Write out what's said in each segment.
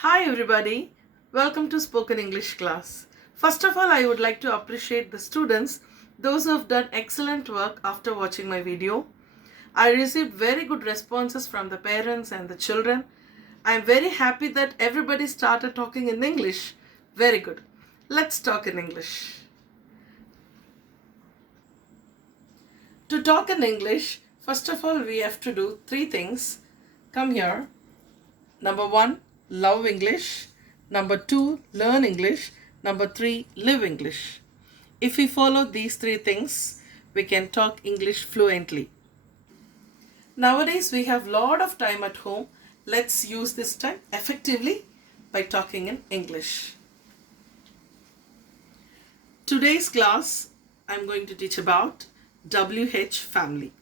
Hi everybody, welcome to Spoken English class. First of all, I would like to appreciate the students, those who have done excellent work after watching my video. I received very good responses from the parents and the children. I am very happy that everybody started talking in English. Very good. Let's talk in English. To talk in English, first of all, we have to do three things. Come here. Number one, love English. Number two, learn English. Number three, live English. If we follow these three things, we can talk English fluently. Nowadays, we have a lot of time at home. Let's use this time effectively by talking in English. Today's class, I'm going to teach about WH family.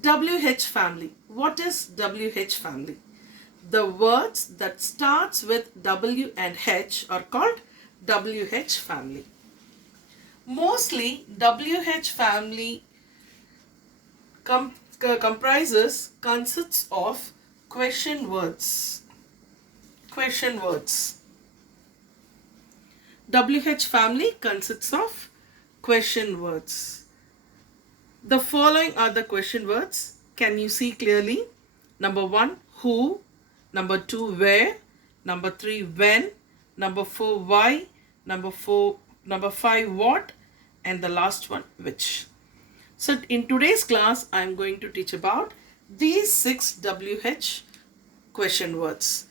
WH family. What is WH family? The words that starts with W and H are called WH family. Mostly WH family consists of question words. Question words. WH family consists of question words. The following are the question words. Can you see clearly? Number one, who. Number two, where. Number three, when. Number four, why. Number five, what. And the last one, which. So in today's class, I am going to teach about these 6 WH question words.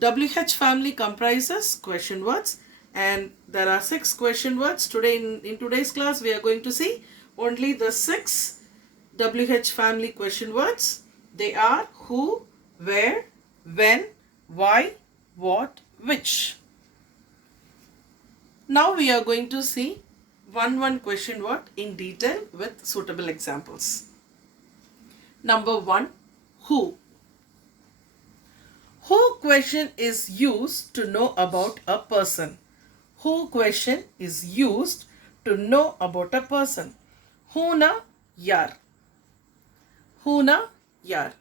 WH family comprises question words, and there are 6 question words. Today in today's class, we are going to see only the 6 WH family question words. They are who, where, when, why, what, which. Now we are going to see one question word in detail with suitable examples. Number 1, who. Who question is used to know about a person. Who question is used to know about a person. Whona yar. Whona yar.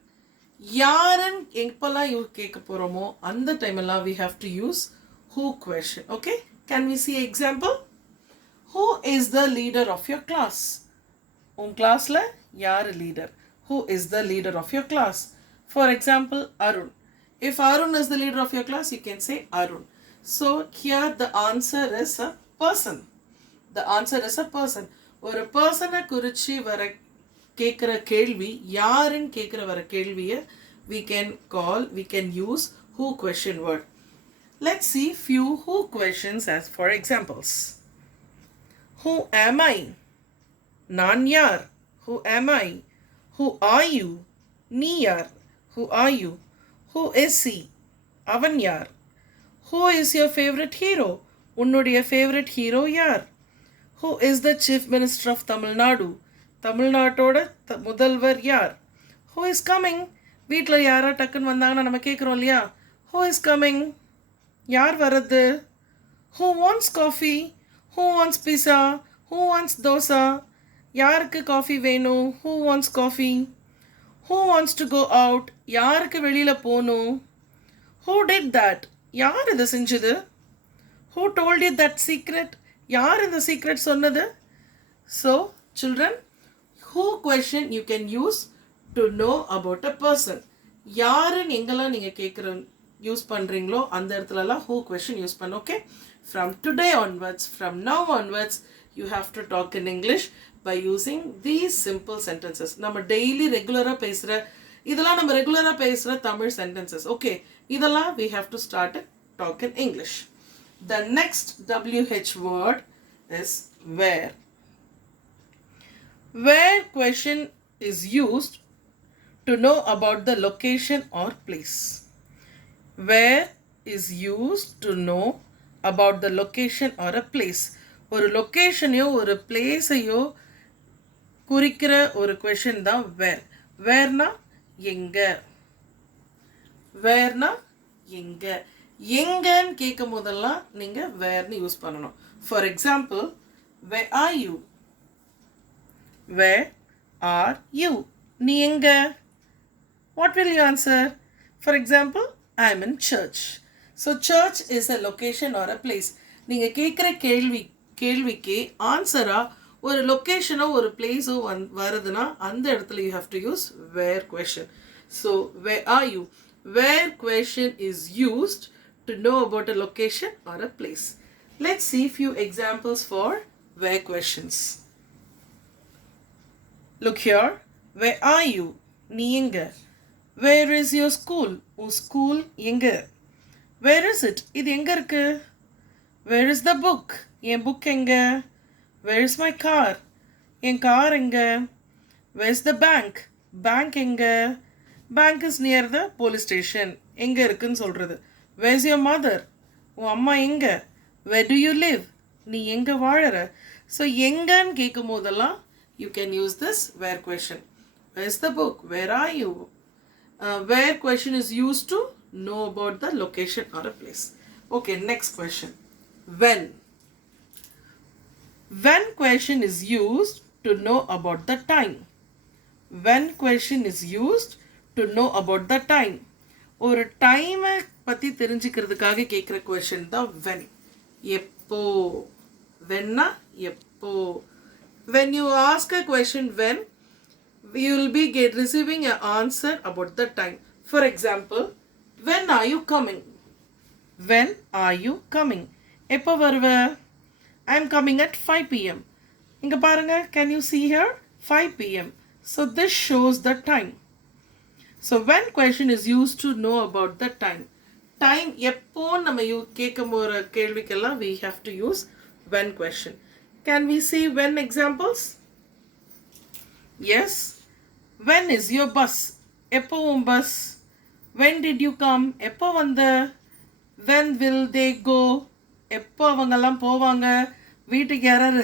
யாருன்னு எப்பெல்லாம் கேட்க போகிறோமோ அந்த டைமெல்லாம் we have to use who question. Okay, can we see example? Who is the leader of your class? உன் கிளாஸ்ல யார் leader? Who is the leader of your class? For example, Arun. If Arun is the leader of your class, you can say Arun. So here the answer is a person. The answer is a person. ஒரு பர்சனை குறித்து வர கேட்குற கேள்வி யாருன்னு கேட்குற வர கேள்வியை we can use who question word. Let's see few who questions as for examples. Who am I? நான் யார்? Who am I? Who are you? நீ யார்? Who are you? Who is he? அவன் யார்? Who is your favorite hero? உன்னுடைய favorite hero யார்? Who is the chief minister of Tamil Nadu? தமிழ்நாட்டோட முதல்வர் யார்? Who is coming? வீட்டில் யாரா டக்குன்னு வந்தாங்கன்னா நம்ம கேட்குறோம் இல்லையா? Who is coming? யார் வர்றது? Who wants coffee? Who wants pizza? Who wants dosa? யாருக்கு காஃபி வேணும்? Who wants coffee? Who wants to go out? யாருக்கு வெளியில் போகணும்? Who did that? யார் இதை செஞ்சது? Who told you that secret? யார் இந்த சீக்ரெட் சொன்னது? So, children, who question you can use to know about a person. யாருன்னு எங்கெல்லாம் நீங்கள் யூஸ் பண்ணுறீங்களோ அந்த இடத்துலலாம் who question யூஸ் பண்ண. Okay? From today onwards, from now onwards, you have to talk in English by using these simple sentences. நம்ம daily ரெகுலராக பேசுகிற இதெல்லாம் நம்ம ரெகுலராக பேசுகிற தமிழ் sentences. Okay? இதெல்லாம் we have to start talk in English. The next WH word is where. Where question is used to know about the location or place. Where is used to know about the location or a place. ஒரு லொக்கேஷனையோ ஒரு பிளேஸையோ குறிக்கிற ஒரு question தான் வேர். வேர்னா எங்க. வேர்னா எங்க. எங்கன்னு கேட்கும் போதெல்லாம் நீங்கள் வேர்னு யூஸ் பண்ணணும். For example, where are you? Where are you? நீ எங்க? What will you answer? For example, I am in church. So church is a location or a place. நீங்கள் கேட்குற கேள்விக்கு ஆன்சராக ஒரு லொக்கேஷனோ ஒரு பிளேஸோ வருதுன்னா அந்த இடத்துல you have to use where question. So where are you? Where question is used to know about a location or a place. Let's see few examples for where questions. Look here. Where are you? நீ எங்க? Where is your school? உன் school எங்க? Where is it? இது எங்க இருக்கு? Where is the book? N book எங்க? Where is my car? N car எங்க? Where is the bank? Bank எங்க? Bank is near the police station. எங்க இருக்குன்னு சொல்றது. Where is your mother? உன் அம்மா எங்க? Where do you live? நீ எங்க வாழற? So எங்கன்னு கேட்கும் போதெல்லாம் you can use this where question. Where is the book? Where are you? Where question is used to know about the location or a place. Okay, next question. When. When question is used to know about the time. When question is used to know about the time. ஒரு டைமை பற்றி தெரிஞ்சுக்கிறதுக்காக கேட்குற question தான் when. எப்போ. Whenனா எப்போ. When you ask a question when, you will be receiving an answer about the time. For example, when are you coming? When are you coming? எப்போ வருவ? I am coming at 5 p.m. இங்க பாருங்க, can you see here? 5 p.m. So this shows the time. So when question is used to know about the time. Time எப்போ நம்ம கேட்கும் ஒரு கேள்விக்கெல்லாம் we have to use when question. Can we see when examples? Yes. When is your bus? எப்போ உன் bus? When did you come? எப்போ வந்த? When will they go? எப்போ அவங்கெல்லாம் போவாங்க? வீட்டுக்கு யாராவது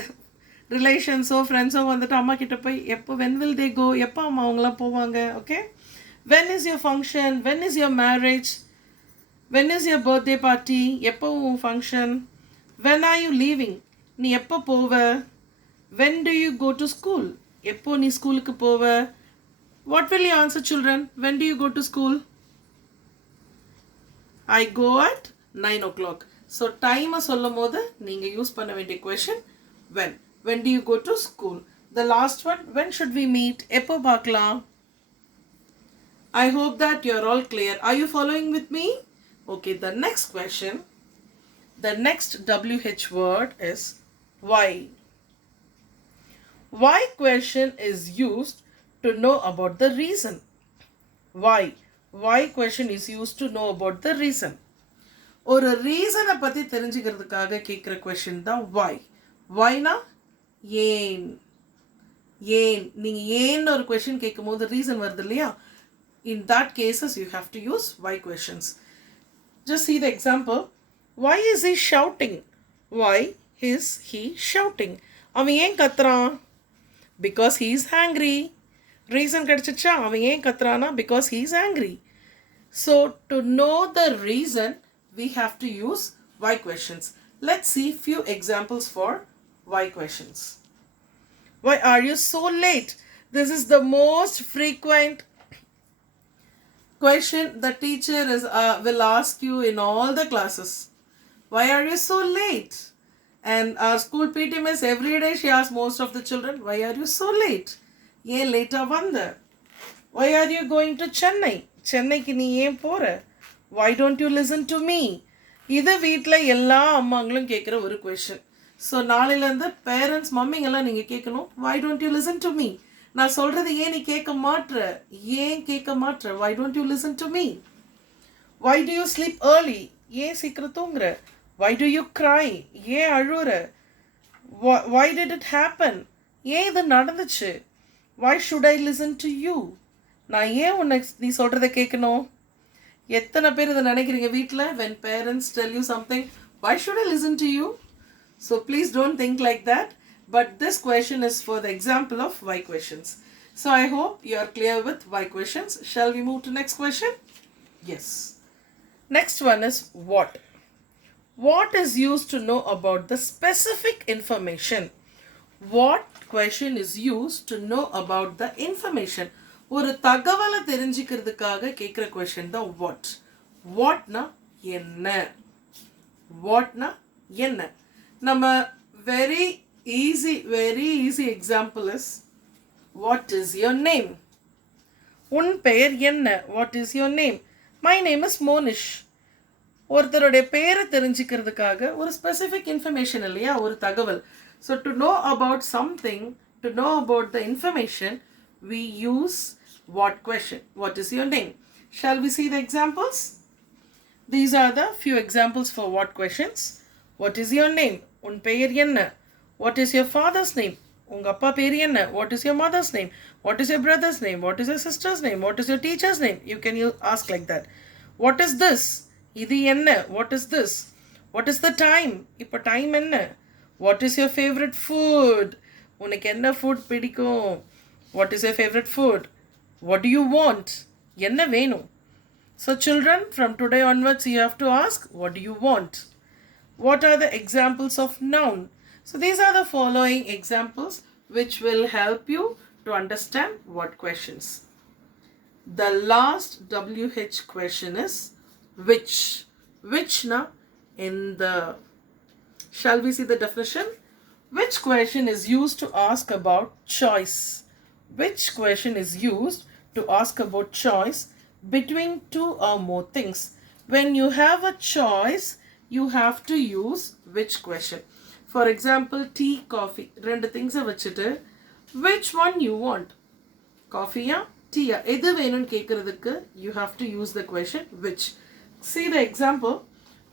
ரிலேஷன்ஸோ ஃப்ரெண்ட்ஸோ வந்துட்டு அம்மா கிட்ட போய் எப்போ when will they go? எப்போ அம்மா அவங்களாம் போவாங்க? Okay? When is your function? When is your marriage? When is your birthday party? எப்போ உன் function? When are you leaving? நீ எப்போ போவ? When do you go to school? எப்போ நீ ஸ்கூலுக்கு போவ? What will you answer, children? When do you go to school? I go at 9 o'clock. So time சொல்லும் போது நீங்கள் யூஸ் பண்ண வேண்டிய question when. When do you go to school? The last one, when should we meet? எப்போ பார்க்கலாம்? I hope that you are all clear. Are you following with me? Okay, the next question, the next WH word is why. Why question is used to know about the reason. Why? Why question is used to know about the reason. ஒரு ரீசனை பற்றி தெரிஞ்சுக்கிறதுக்காக கேட்குற question தான் why. Whyனா ஏன். ஏன் நீங்கள் ஏன்னு ஒரு கொஷின் கேட்கும் போது ரீசன் வருது இல்லையா? In that cases you have to use why questions. Just see the example. Why is he shouting? Why is he shouting? அவன் ஏன் கத்துறான்? Because he is angry. Reason கிடைச்சிச்சா? அவன் ஏன் கத்துறானா? Because he is angry. So to know the reason, we have to use why questions. Let's see few examples for why questions. Why are you so late? This is the most frequent question the teacher will ask you in all the classes. Why are you so late? And our school PT miss every day she asks most of the children, why are you so late? ஏன் லேட்டா வந்த? Why are you going to Chennai? சென்னைக்கு நீ ஏன் போற? Why don't you listen to me? இது வீட்டில் எல்லா அம்மாங்களும் கேட்குற ஒரு கொஷின். ஸோ நாளையிலேருந்து பேரண்ட்ஸ் மம்மிங்கெல்லாம் நீங்கள் கேட்கணும், why don't you listen to me? நான் சொல்கிறது ஏன் நீ கேட்க மாட்ற? ஏன் கேட்க மாட்ற? Why don't you listen to me? Why do you sleep early? ஏன் சீக்கிரம் தூங்குற? Why do you cry? ஏன் அழுற? Why did it happen? ஏன் இது நடந்துச்சு? Why should I listen to you? நான் ஏன் உன்னை நீ சொல்கிறத கேட்கணும்? எத்தனை பேர் இதை நினைக்கிறீங்க வீட்டில்? when parents tell you something, why should I listen to you? So please don't think like that. But this question is for the example of why questions. So I hope you are clear with why questions. Shall we move to next question? Yes. Next one is what. What is used to know about the specific information? What question is used to know about the information? ஒரு தகவலை தெரிஞ்சுக்கிறதுக்காக கேட்குற question தான் what. வாட்னா என்ன, வாட்னா என்ன. நம்ம very easy example is what is your name. உன் பெயர் என்ன, what is your name. My name is Monish. ஒருத்தருடைய பேரை தெரிஞ்சுக்கிறதுக்காக ஒரு ஸ்பெசிஃபிக் இன்ஃபர்மேஷன் இல்லையா, ஒரு தகவல். So to know about something, to know about the information, we use what question. What is your name? Shall we see the examples? These are the few examples for what questions. What is your name? Un பெயர் என்ன. What is your father's name? உங்க அப்பா பேர் என்ன. What is your mother's name? What is your brother's name? What is your sister's name? What is your teacher's name? You can ask like that. What is this? இது என்ன. What is this? What is the time? இப்போ time என்ன. What is your favorite food? உனக்கு என்ன food பிடிக்கும். What is your favorite food? What do you want? என்ன வேணும். So children, from today onwards you have to ask, what do you want? What are the examples of noun? So these are the following examples which will help you to understand what questions. The last WH question is which. Which na in the, shall we see the definition? Which question is used to ask about choice. Which question is used to ask about choice between two or more things. When you have a choice, you have to use which question. For example, tea, coffee. ரெண்டு things வச்சுட்டு which one you want. Coffee ya, tea ya. எது வேணும்னு கேட்கறதுக்கு you have to use the question which. See the example.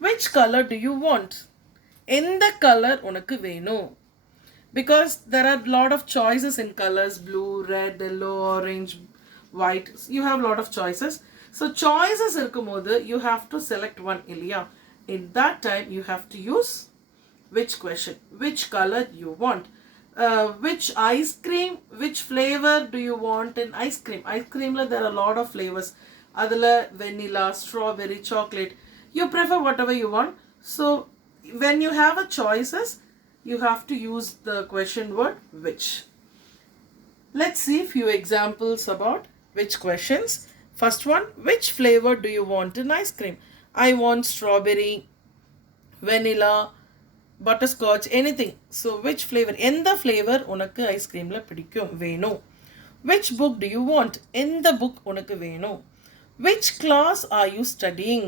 Which color do you want? எந்த color உனக்கு வேணும். Because there are a lot of choices in colors, blue, red, yellow, orange, white. You have a lot of choices. So choices irkumbodhu you have to select one illiya. In that time you have to use which question. Which color you want. Which ice cream, which flavor do you want in ice cream. Ice cream la there are a lot of flavors. Adula vanilla, strawberry, chocolate. You prefer whatever you want. So when you have a choices, you have to use the question word which. Let's see few examples about which questions. First one, which flavor do you want in ice cream? I want strawberry, vanilla, butterscotch, anything. So which flavor? Endha flavor unakku ice cream la pidikum venum. Which book do you want? Endha book unakku venum. Which class are you studying?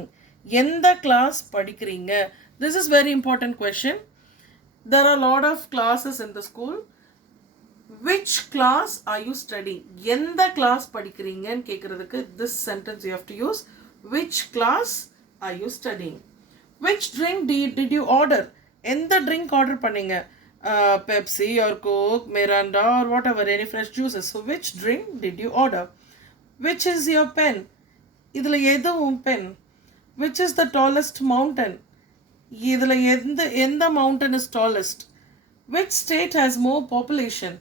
Endha class padikringa. This is very important question. There are a lot of classes in the school. Which class are you studying? எந்த class படிக்கிறீங்கன்னு கேட்கறதுக்கு this sentence you have to use. Which class are you studying? Which drink did you order? எந்த drink order பண்ணீங்க. Pepsi or Coke, Miranda or whatever, any fresh juices. So which drink did you order? Which is your pen? இதில் எது உன் pen? Which is the tallest mountain? இதில் எந்த mountain is tallest? Which state has more population?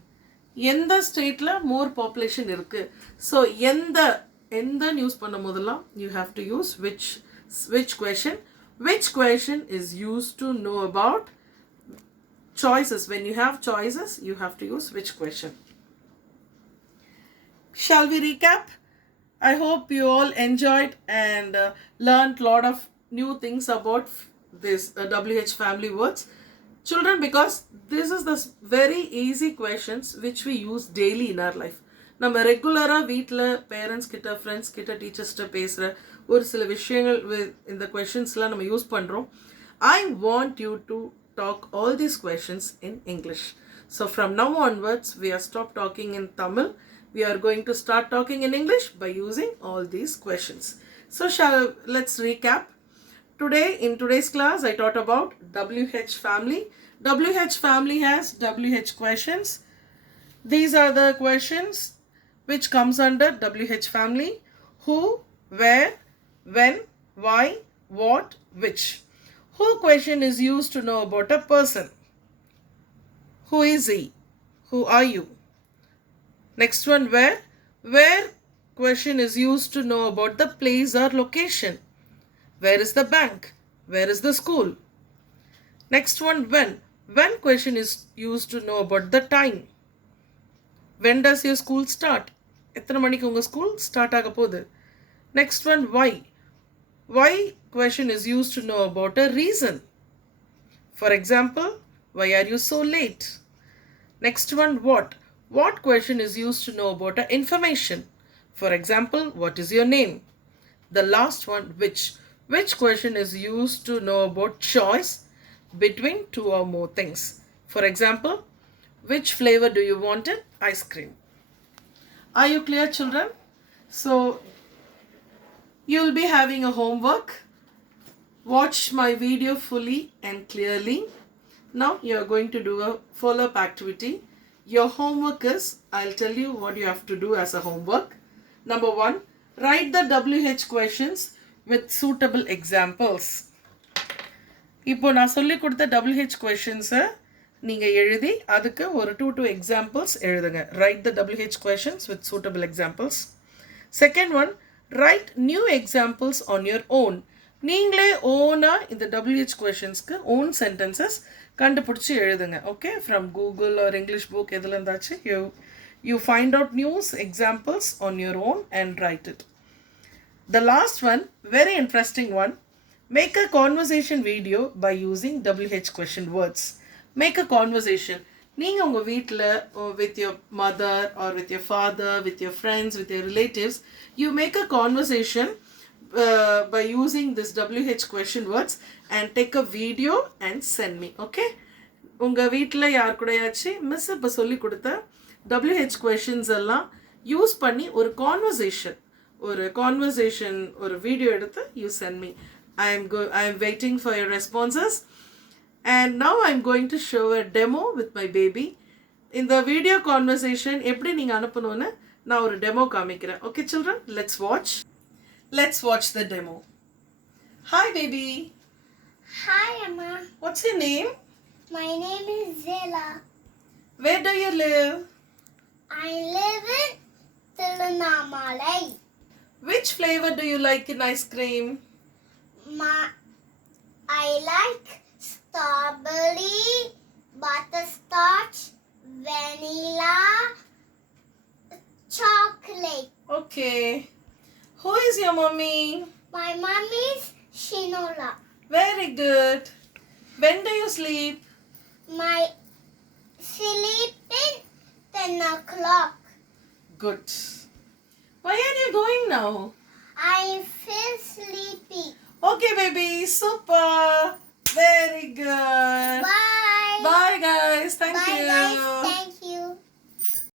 எந்த ஸ்டேட்டில் more population இருக்கு. So எந்த use பண்ணும் போதெல்லாம் you have to use which question. Which question is used to know about choices. When you have choices, you have to use which question. Shall we recap? I hope you all enjoyed and learned a lot of new things about this WH family words. Children, because this is the very easy questions which we use daily in our life. நம்ம ரெகுலராக வீட்டில் parents கிட்ட, friends கிட்ட, டீச்சர்ஸ்கிட்ட பேசுகிற ஒரு சில விஷயங்கள் இந்த கொஷின்ஸ்லாம் நம்ம யூஸ் பண்ணுறோம். I want you to talk all these questions in English. So from now onwards, we are stop talking in Tamil. We are going to start talking in English by using all these questions. So let's recap. Today, in today's class, I taught about WH family. WH family has WH questions. These are the questions which comes under WH family. Who, where, when, why, what, which. Who question is used to know about a person. Who is he? Who are you? Next one, where. Where question is used to know about the place or location. Where is the bank? Where is the school? Next one, when. When question is used to know about the time. When does your school start? எத்தனை மணிக்கு உங்கள் school start ஆக போகுது? Next one why. Why question is used to know about a reason. For example, why are you so late? Next one, what. What question is used to know about a information. For example, what is your name? The last one, which. Which question is used to know about choice between two or more things. For example, which flavor do you want in ice cream? Are you clear, children? So you'll be having a homework. Watch my video fully and clearly. Now you're going to do a follow-up activity. Your homework is, I'll tell you what you have to do as a homework. Number 1, write the WH questions with suitable examples. இப்போ நான் சொல்லி கொடுத்த WH questions-ஐ நீங்கள் எழுதி அதுக்கு ஒரு 2 examples எழுதுங்க. Write the WH questions with suitable examples. Second one, write new examples on your own. நீங்களே ஓனாக இந்த WH questions-க்கு own sentences கண்டுபிடிச்சி எழுதுங்க. Okay, from Google R English book எதில் இருந்தாச்சு you find out new examples on your own and write it. The last one, very interesting one, make a conversation video by using WH question words. Make a conversation. நீங்கள் உங்கள் வீட்டில் with your mother or with your father, with your friends, with your relatives, you make a conversation by using this WH question words and take a video and send me. Okay? உங்கள் வீட்டில் யார் கூடயாச்சு miss இப்போ சொல்லி கொடுத்த WH questions எல்லாம் use பண்ணி ஒரு conversation ஒரு வீடியோ எடுத்து you send me. I am waiting for your responses. And now I'm going to show a demo with my baby. In the video conversation எப்படி நீங்கள் அனுப்பணும்னு நான் ஒரு டெமோ காமிக்கிறேன். Okay, children, let's watch. Let's watch the demo. Hi, baby. Hi, Amma. What's your name? My name is Zela. Where do you live? I live in Tirunamalai. Which flavor do you like in ice cream? I like strawberry, butterscotch, vanilla, chocolate. Okay. Who is your mommy? My mom is Shinola. Very good. When do you sleep? My sleeping 10 o'clock. Good. Why are you going now? I feel sleepy. Okay, baby. Super. Very good. Bye. Bye, guys. Thank Bye, you. guys. Thank